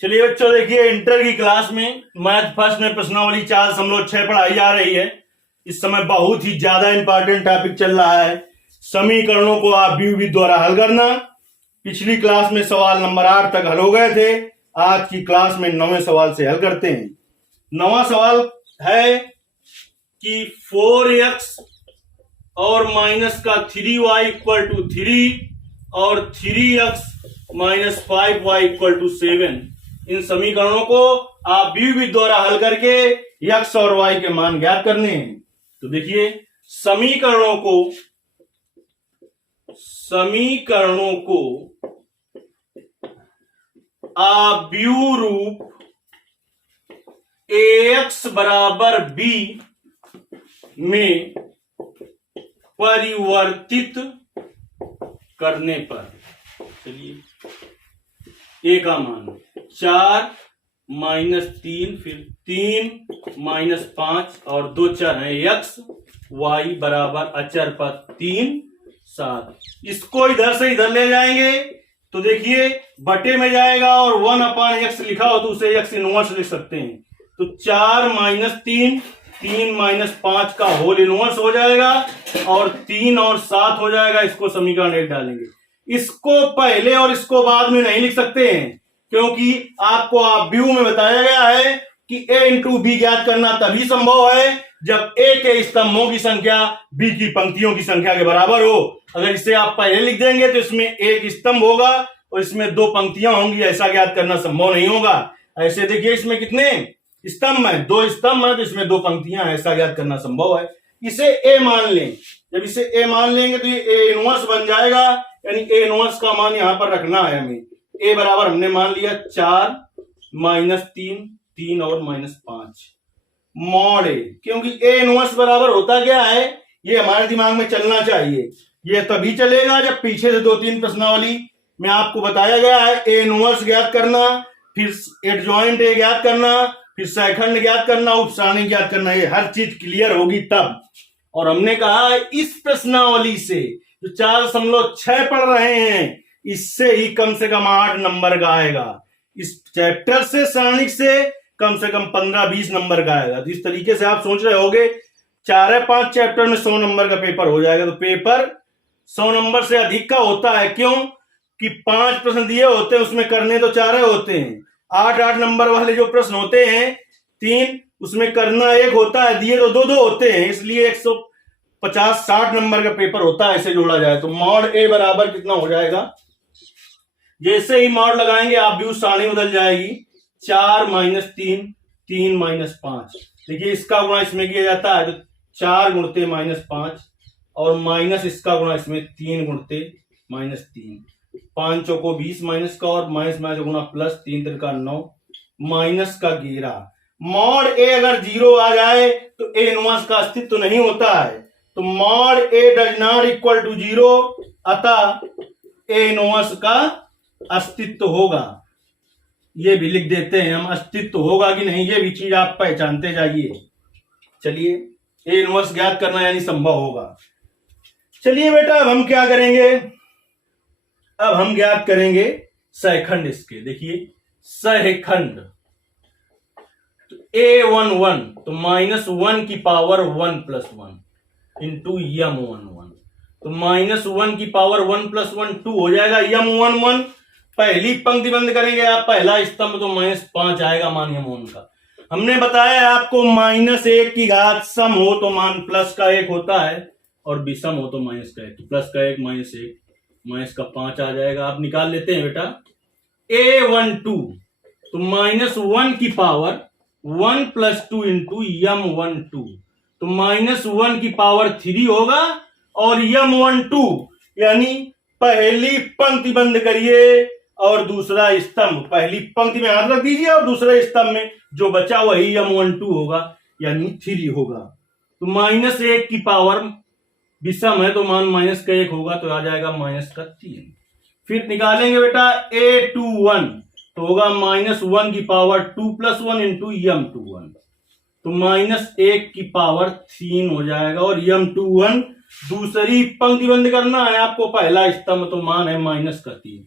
चलिए बच्चों, देखिए इंटर की क्लास में मैथ फर्स्ट में प्रश्नावली 4.6 पढ़ाई जा रही है। इस समय बहुत ही ज्यादा इंपॉर्टेंट टॉपिक चल रहा है। समीकरणों को आप व्युत्पत्ति द्वारा हल करना। पिछली क्लास में सवाल नंबर 8 तक हल हो गए थे। आज की क्लास में 9वें सवाल से हल करते हैं। 9वां सवाल है कि 4x और माइनस का 3y इक्वल टू 3 और 3x minus 5y equal to 7। इन समीकरणों को आप व्युत्पत्ति द्वारा हल करके x और y के मान ज्ञात करने हैं। तो देखिए समीकरणों को आप व्युत्पत्ति रूप ax बराबर b में परिवर्तित करने पर, चलिए a का मान 4 माइनस 3, फिर 3 माइनस 5 और 2 चर है x y बराबर अचर पर 3 7। इसको इधर से इधर ले जाएंगे तो देखिए बटे में जाएगा और 1/x लिखा हो तो उसे x इनवर्स लिख सकते हैं। तो 4 माइनस 3 माइनस 5 का होल इनवर्स हो जाएगा और 3 और 7 हो जाएगा। इसको समीकरण 1 डालेंगे। इसको पहले और इसको बाद में नहीं लिख सकते हैं क्योंकि आपको आप व्यू में बताया गया है कि a इंटू बी ज्ञात करना तभी संभव है जब a के स्तंभों की संख्या b की पंक्तियों की संख्या के बराबर हो। अगर इसे आप पहले लिख देंगे तो इसमें एक स्तंभ होगा और इसमें 2 पंक्तियां होंगी, ऐसा ज्ञात करना संभव नहीं होगा। ऐसे देखिए इसमें कितने स्तंभ है, 2 स्तंभ है तो इसमें 2 पंक्तियां, ऐसा ज्ञात करना संभव है। इसे a मान लें। जब इसे a मान लेंगे तो ये a इनवर्स बन जाएगा, यानी a इनवर्स का मान यहां पर रखना है हमें। a बराबर हमने मान लिया 4 माइनस 3 और माइनस 5 मॉड a, क्योंकि a इनवर्स बराबर होता क्या है ये हमारे दिमाग में चलना चाहिए। ये तभी चलेगा जब पीछे से 2-3 प्रश्नावली में आपको बताया गया है a इनवर्स ज्ञात करना, फिर एडजॉइंट a ज्ञात करना, फिर सहखंड ज्ञात करना, उपसारणी ज्ञात करना। ये हर चीज क्लियर होगी तब। और हमने कहा है इस प्रश्नावली से जो 4.6 पढ़ रहे हैं इससे ही कम से कम 8 नंबर का आएगा। इस चैप्टर से सारणिक से कम 15-20 नंबर का आएगा। तो इस तरीके से आप सोच रहे होगे 4-5 चैप्टर में 100 नंबर का पेपर हो जाएगा। तो पेपर 100 नंबर से अधिक का होता है। क्यों कि 5 प्रश्न दिए होते हैं, उसमें करने तो 4 होते हैं। 8-8 नंबर वाले जो प्रश्न होते हैं 3, उसमें करना 1 होता है, दिए तो 2 होते हैं। इसलिए 150-60 नंबर का पेपर होता है। ऐसे जोड़ा जाए तो मॉड a बराबर कितना हो जाएगा। जैसे ही मॉड लगाएंगे आप भी उस सारणी बदल जाएगी। 4 माइनस 3 माइनस 5। देखिए इसका गुणा इसमें किया जाता है तो 4 गुणते माइनस 5 और माइनस इसका गुणा इसमें 3 गुणते माइनस 3। 5 को 20 माइनस का और माइनस माइनस गुणा प्लस 3 3 का 9 माइनस का 11। मॉड a अगर 0 आ जाए तो a इनवर्स का अस्तित्व तो नहीं होता है। तो mod a does not equal to 0, अतः a इनवर्स का अस्तित्व होगा। ये भी लिख देते हैं हम, अस्तित्व होगा कि नहीं ये भी चीज आप पहचानते जाइए। चलिए a इनवर्स ज्ञात करना यानी संभव होगा। चलिए बेटा अब हम क्या करेंगे, अब हम ज्ञात करेंगे सहखंड इसके। देखिए सहखंड तो a11 तो -1 की पावर 1 + 1 इंटू m11 तो -1 की पावर 1 + 1 2 हो जाएगा m11। पहली पंक्ति बंद करेंगे आप, पहला स्तंभ तो -5 आएगा मान m1 का। हमने बताया आपको -1 की घात सम हो तो मान प्लस का 1 होता है और विषम हो तो माइनस का 1। तो प्लस का 1 -1 माइनस का 5 आ जाएगा। आप निकाल लेते हैं बेटा a12 तो -1 की पावर 1 + 2 इंटू m12 तो -1 की पावर 3 होगा और m12 यानी पहली पंक्ति बंद करिए और दूसरा स्तंभ, पहली पंक्ति में हाथ रख दीजिए और दूसरे स्तंभ में जो बचा वही m12 होगा यानी 3 होगा। तो -1 की पावर विषम है तो मान माइनस का 1 होगा तो आ जाएगा माइनस का 3। फिर निकालेंगे बेटा a21 तो होगा -1 की पावर 2 + 1 इंटू m21 तो -1 की पावर 3 हो जाएगा और m21 दूसरी पंक्ति बंद करना है आपको, पहला स्तंभ तो मान है -3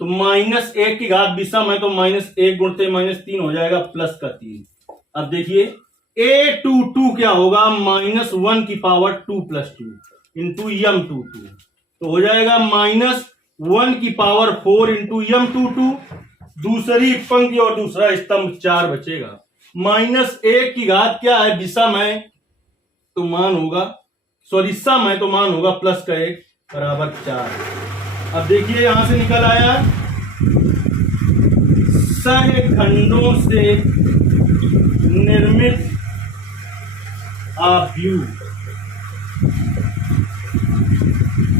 तो -1 की घात विषम है तो -1 गुणते -3 हो जाएगा +3। अब देखिए a22 क्या होगा, -1 की पावर 2 + 2 इंटू m22, तो हो जाएगा -1 की पावर 4 इंटू m22। दूसरी पंक्ति और दूसरा स्तंभ 4 बचेगा। -1 की घात क्या है, विषम है तो मान होगा, सॉरी सम है तो मान होगा +1 बराबर 4। अब देखिए यहां से निकल आया सह-खंडों से निर्मित आव्यूह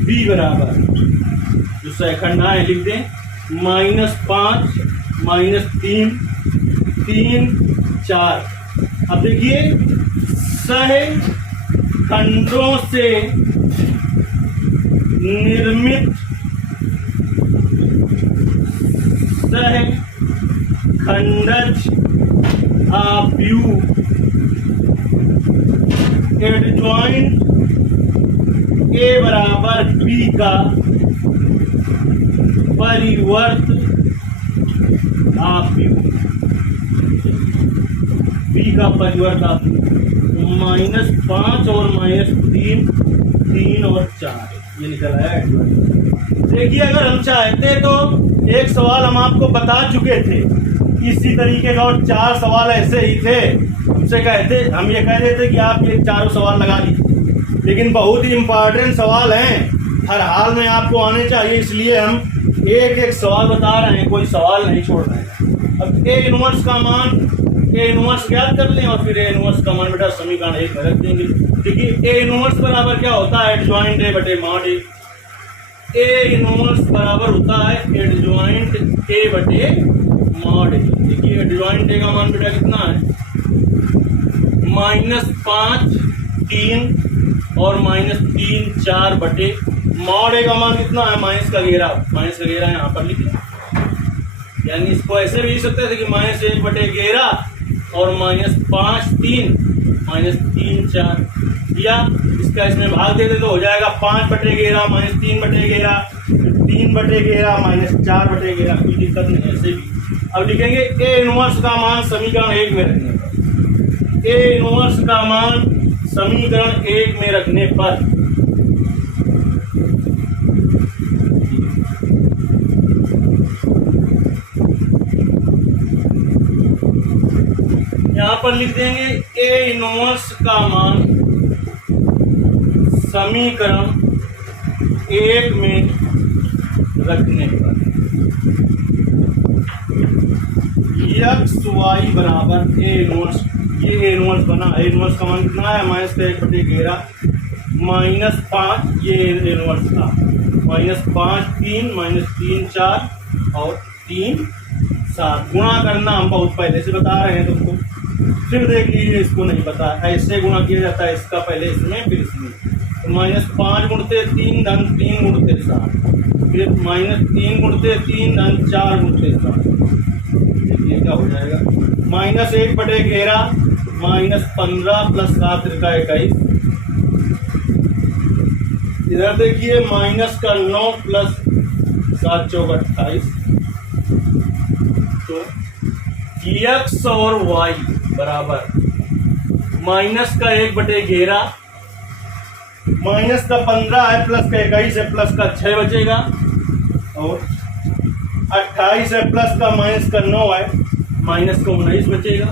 B बराबर, जो सहखंडा है लिख दें, -5 -3 3 4। अब देखिए सह खंडों से निर्मित सह खंडज आव्यूह एडजॉइंट A बराबर B का परिवर्त आव्यूह, B का परिवर्त आव्यूह, -5 और -3 3 और 4 ये निकल आया एडजॉइंट। देखिए अगर हम चाहते तो एक सवाल हम आपको बता चुके थे, इसी तरीके का और 4 सवाल ऐसे ही थे, हमसे कहते, हम ये कह देते कि आप ये 4 सवाल लगा लीजिए, लेकिन बहुत ही इंपॉर्टेंट सवाल हैं, हर हाल में आपको आने चाहिए, इसलिए हम एक एक सवाल बता रहे हैं, कोई सवाल नहीं छोड़ रहे हैं। अब ए इनवर्स का मान, ए इनवर्स ज्ञात कर लें और फिर ए इनवर्स का मान बेटा समीकरण 1 में रख देंगे। देखिए ए इनवर्स बराबर क्या होता है, एडजॉइंट ए बटे मॉड ए। ए इनवर्स बराबर होता है एडजॉइंट ए बटे मॉड ए। देखिए एडजॉइंट ए का मान बेटा कितना है, -5 3 और -3 4 बटे मॉड ए का मान कितना है, माइनस का घेरा यहाँ पर लिखिए, यानी इसको ऐसे भी लिख सकते थे कि -1 बटे 11 और -5 3 -3 4, या इसका इसमें भाग दे दे तो हो जाएगा 5 बटे 11 -3 बटे 11 3 बटे 11 -4 बटे 11, कोई दिक्कत नहीं ऐसे भी। अब लिखेंगे ए इनवर्स का मान समीकरण 1 में रखने पर, ए इनवर्स का मान समीकरण 1 में रखने पर यहां पर लिख देंगे ए इनवर्स का मान समीकरण 1 में रखने पर XY बराबर ए इनवर्स, ये ए इनवर्स बना, ए इनवर्स का मान कितना है, -1 बटे 11 -5, ये ए इनवर्स था, -5 3 -3 4 और 3 7। गुणा करना हम बहुत पहले से बता रहे हैं तुमको, फिर देख लीजिए, इसको नहीं पता, ऐसे गुणा किया जाता है, इसका पहले इसमें फिर इसमें, तो -5 गुणते 3 धन 3 गुणते 7, फिर -3 गुणते 3 धन 4 गुणते 7, ये क्या हो जाएगा, -1 बटे 11 -15 + 7 × 21, इधर देखिए -9 + 7 × 28, तो x और y बराबर -1 बटे 11 -15 है, +21 है, +6 बचेगा, और 28 है, -9 है, -19 बचेगा।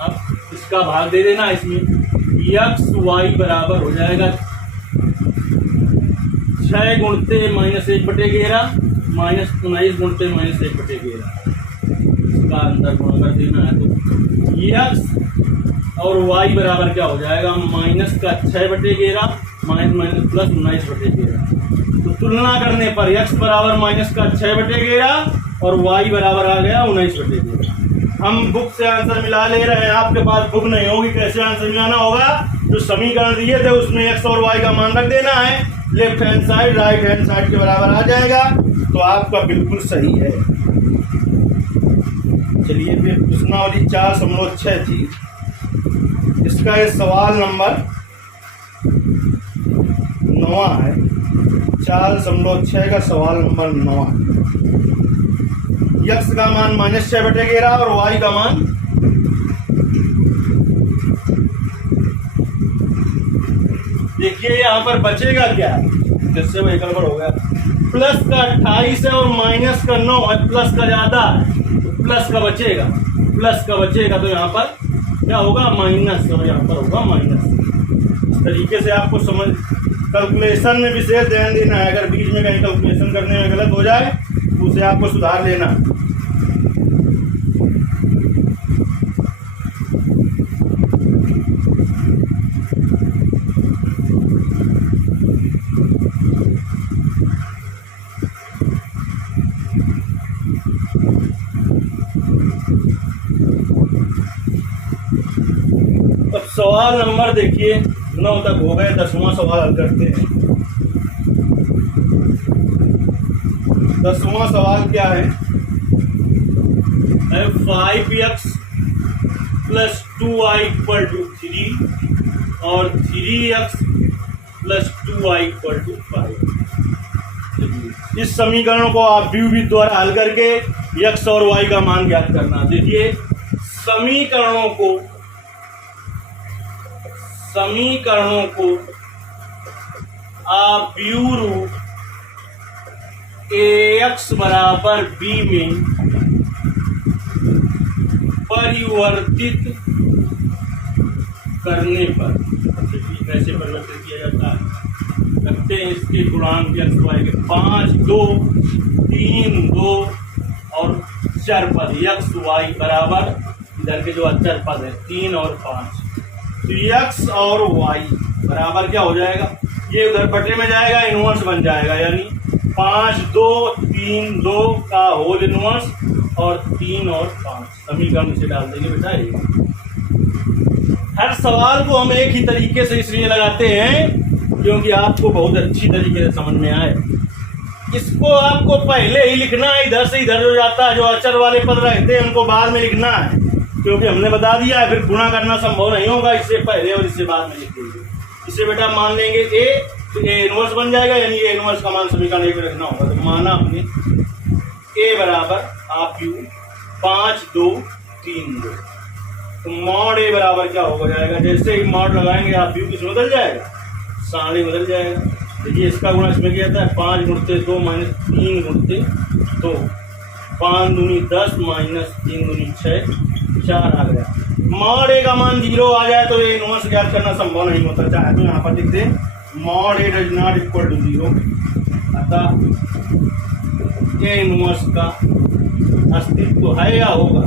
अब इसका भाग दे देना इसमें, XY बराबर हो जाएगा 6 गुणते -1 बटे 11 -19 गुणते -1 बटे 11, इसका अंदर गुणा कर देना है, तो x और y बराबर क्या हो जाएगा, -6 बटे 11 -19 बटे 11। तो तुलना करने पर x बराबर -6 बटे 11 और y बराबर आ गया 19 बटे 11। हम बुक से आंसर मिला ले रहे हैं, आपके पास बुक नहीं होगी, कैसे आंसर मिलाना होगा, जो समीकरण दिए थे उसमें x और y का मान रख देना है, left hand side right hand side के बराबर आ जाएगा, तो आपका बिल्कुल सही है। चलिए फिर प्रश्नावली 4.6 थी, इसका ये सवाल नंबर 9 है, 4.6 का सवाल नंबर 9 है। x का मान -6/11 और y का मान देखिए यहाँ पर बचेगा क्या, जिससे वो गड़बड़ हो गया। प्लस का 28 है और माइनस का 9 है, प्लस का ज्यादा है तो प्लस का बचेगा, तो यहाँ पर क्या होगा माइनस, और यहाँ पर होगा माइनस। इस तरीके से आपको समझ कैलकुलेशन में विशेष ध्यान देना है। अगर बीच में कहीं कैलकुलेशन करने में गलत हो जाए तो उसे आपको सुधार लेना। अब सवाल नंबर देखिए 9 तक हो गए, 10वां सवाल हल करते हैं। 10वां सवाल क्या है? 5x + 2y = 3 और 3x + 2y = 5। इस समीकरण को आप द्विविध द्वारा हल करके x और y का मान ज्ञात करना। देखिए समीकरणों को आप द्विरूप ax = b में परिवर्तित करने पर कैसे परिवर्तित किया जाता है? रखते हैं इसके गुणांक x y के 5, 2, 3, 2 और चर पद x y बराबर इधर के जो अचर पद है 3 और 5। तो x और y बराबर क्या हो जाएगा? ये उधर बटे में जाएगा, इनवर्स बन जाएगा, यानी 5, 2, 3, 2 का होल इनवर्स और 3 और 5 समीकरण इसे डाल देंगे बेटा। हर सवाल को हम एक ही तरीके से इसलिए लगाते हैं क्योंकि आपको बहुत अच्छी तरीके से समझ में आए। इसको आपको पहले ही लिखना है, इधर से इधर हो जाता है, जो अचर वाले पद रहते हैं उनको बाद में लिखना है, क्योंकि हमने बता दिया है फिर गुणा करना संभव नहीं होगा, इससे पहले और इससे बाद में लिख देंगे। इसे बेटा मान लेंगे a, तो a इनवर्स बन जाएगा, यानी a इनवर्स का मान समीकरण एक में रखना होगा। तो माना हमने a बराबर आप u 5, 2, 3, 2, तो मॉड a बराबर क्या हो जाएगा? जैसे ही मॉड लगाएंगे आप u किसमें बदल जाएगा? साढ़े बदल जाएगा। देखिए इसका गुणा इसमें क्या जाता है? 5 × 2 - 3 × 2, 5 दूनी 10 - 3 दूनी 6, 4 आ गया। मॉड a का मान 0 आ जाए तो ये इनवर्स ज्ञात करना संभव नहीं होता। चाहे तो यहाँ पर लिख दे mod a does not equal to 0, अतः a इनवर्स का अस्तित्व है या होगा?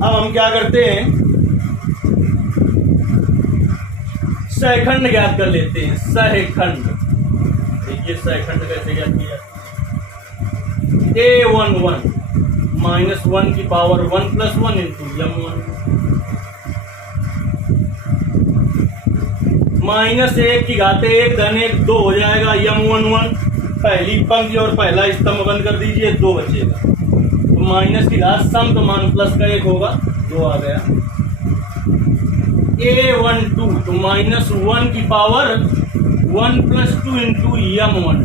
अब हम क्या करते हैं, सहखंड ज्ञात कर लेते हैं। सहखंड देखिए सहखंड कैसे ज्ञात किया? a11 -1 की पावर 1 + 1 × m1 -1 की घाते 1 धन 1 2 हो जाएगा। m11 पहली पंक्ति और पहला स्तंभ बंद कर दीजिए, 2 बचेगा। तो माइनस की घात सम तो मान प्लस का 1 होगा, 2 आ गया। a12 तो -1 की पावर 1 + 2 × m1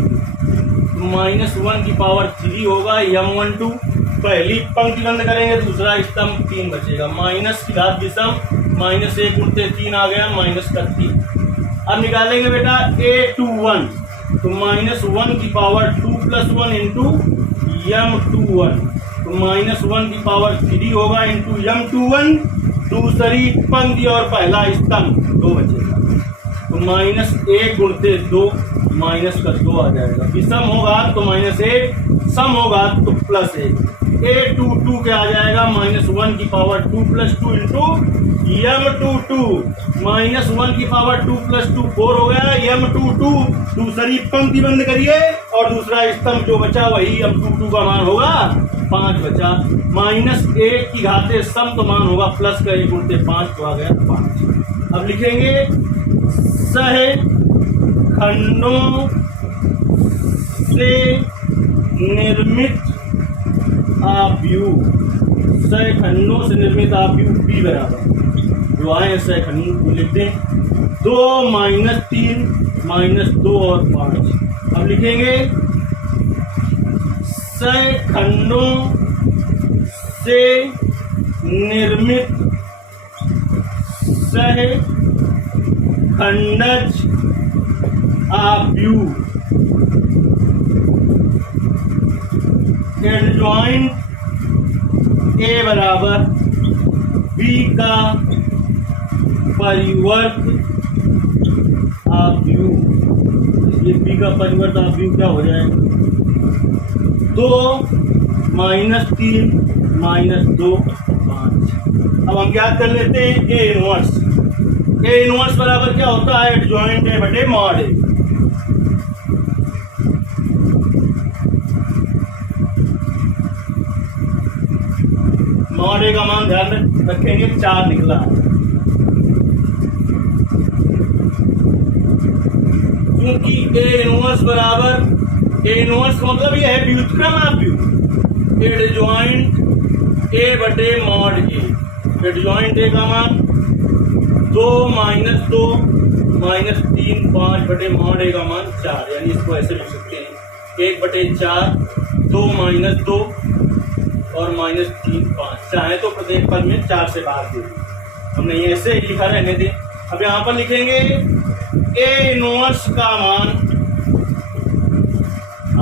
-1 की पावर 3 होगा। m12 पहली पंक्ति बंद करेंगे, दूसरा स्तंभ 3 बचेगा। माइनस की घात विषम -1 × 3 आ गया, -3। अब निकालेंगे बेटा a21 तो -1 की पावर 2 + 1 × m21 तो -1 की पावर 3 होगा इंटू m21, दूसरी पंक्ति और पहला स्तंभ 2 बचेगा। तो -1 × 2 -2 आ जाएगा। विषम होगा तो -1, सम होगा तो +1। a22 क्या आ जाएगा? -1 की पावर 2 + 2 × m22 -1 की पावर 2 + 2 4 हो गया। m22 दूसरी पंक्ति बंद करिए और दूसरा स्तंभ जो बचा वही m22 का मान होगा 5 बचा। -1 की घाते सम तो मान होगा प्लस का 1 × 5 तो आ गया 5। अब लिखेंगे सह खंडों से निर्मित आव्यूह, सह खंडों से निर्मित आव्यूह b बराबर जो आए सह खंड लिख दें 2 - 3 -2 और 5। अब लिखेंगे सहखंडों से निर्मित सहखंडज आव्यूह एडजॉइंट ए बराबर बी का परिवर्त आव्यूह। ये बी का परिवर्त आव्यूह क्या हो जाएगा? 2 - 3 - 2 5। अब हम याद कर लेते हैं ए इनवर्स। ए इनवर्स बराबर क्या होता है? एडजॉइंट ए बटे मॉड ए। मॉड ए का मान ध्यान रखेंगे 4 निकला है, क्योंकि ए इनवर्स बराबर, ए इनवर्स का मतलब ये है व्युत्क्रम आव्यूह एडजॉइंट ए बटे मॉड ए। एडजॉइंट ए का मान 2 - 2 - 3 5 बटे मॉड ए का मान 4। यानी इसको ऐसे लिख सकते हैं 1/4 2 - 2 और -3 5। चाहे तो प्रत्येक पद में 4 से भाग दे, हमने ये ऐसे ही लिखा रहने दें। अब यहाँ पर लिखेंगे ए इनवर्स का मान,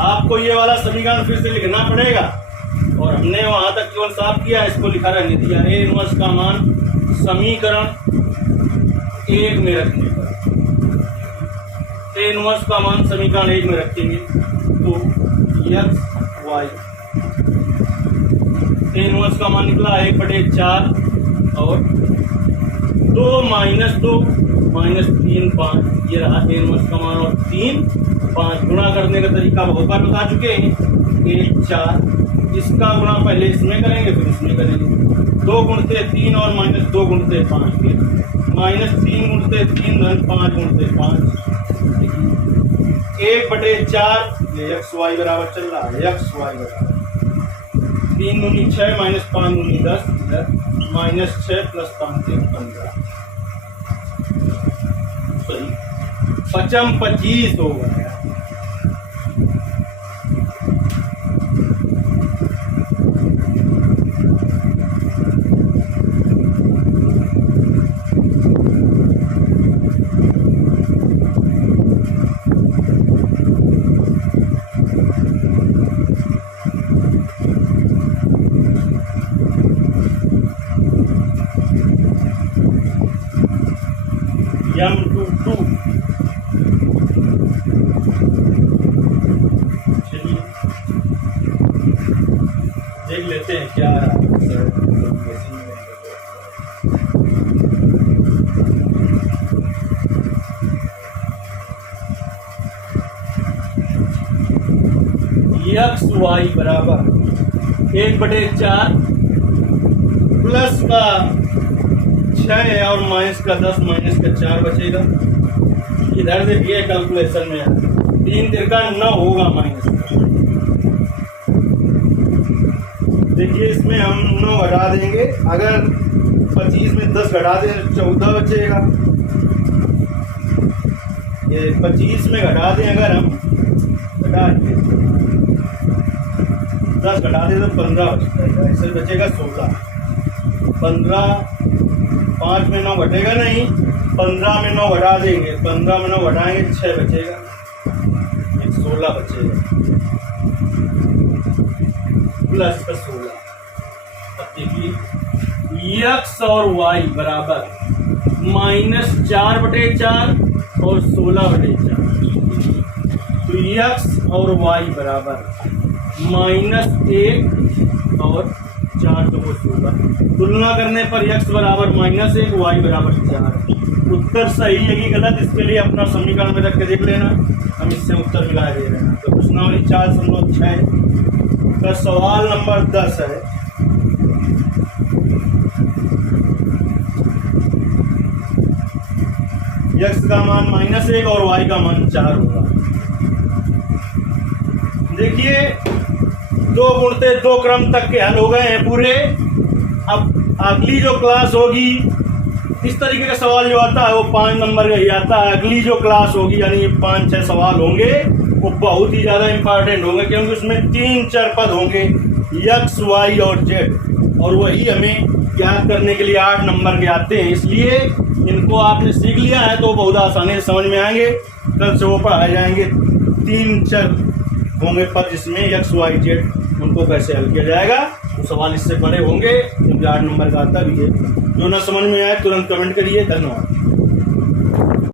आपको ये वाला समीकरण फिर से लिखना पड़ेगा और हमने वहां तक केवल साफ किया, इसको लिखा रहने दिया। ए इनवर्स का मान समीकरण 1 में रखने पर, ए इनवर्स का मान समीकरण 1 में रखेंगे तो x y, ए इनवर्स का मान निकला 1/4 और 2 - 2 -3 5। ये रहा ए इनवर्स का मान और 3 5। गुणा करने का तरीका बहुत बार बता चुके हैं। 1 4, इसका गुणा पहले इसमें करेंगे फिर इसमें करेंगे। 2 × 3 और -2 × 5, फिर -3 × 3 धन 5 × 5। 1/4 ये x y बराबर चल रहा है, x y बराबर 3 × 6 -5 × 10 -6 + 5 15। सही 25 हो गया। M22 चलिए देख लेते हैं क्या रहा है। x y बराबर 1/4 प्लस का 6 और माइनस का 10 माइनस का 4 बचेगा। इधर से ये कैलकुलेशन में 3 × 9 होगा माइनस। देखिए इसमें हम 9 घटा देंगे, अगर 25 में 10 घटा दें 14 बचेगा। ये 25 में घटा दें, अगर हम घटा दें 10 घटा दें तो 15 बचेगा, ऐसे बचेगा 16। 15 5 में 9 घटेगा नहीं, 15 में 9 घटा देंगे, 15 में 9 घटाएंगे 6 बचेगा, 16 बचेगा प्लस का 16। अब देखिए x और y बराबर -4/4 और 16/4। तो x और y बराबर -1 और 4 तो 16। तुलना करने पर x बराबर -1 y बराबर 4। उत्तर सही है कि गलत, इसके लिए अपना समीकरण में रख के देख लेना। हम इससे उत्तर मिला दे रहे हैं। तो प्रश्नावली 4.6 का सवाल नंबर 10 है। x का मान -1 और y का मान 4 होगा। देखिए 2 गुणते 2 क्रम तक के हल हो गए हैं पूरे। अब अगली जो क्लास होगी इस तरीके का सवाल जो आता है वो 5 नंबर का ही आता है। अगली जो क्लास होगी यानी 5-6 सवाल होंगे वो बहुत ही ज़्यादा इंपॉर्टेंट होंगे, क्योंकि उसमें 3 चर पद होंगे एक्स, वाई और जेड, और वही हमें ज्ञात करने के लिए 8 नंबर के आते हैं। इसलिए इनको आपने सीख लिया है तो बहुत आसानी से समझ में आएंगे। कल से वो पढ़ाए जाएंगे 3 चर होंगे पद जिसमें एक्स, वाई, जेड, उनको कैसे हल किया जाएगा। तो सवाल इससे बड़े होंगे क्योंकि 8 नंबर का आता भी है। जो ना समझ में आए तुरंत कमेंट करिए। धन्यवाद।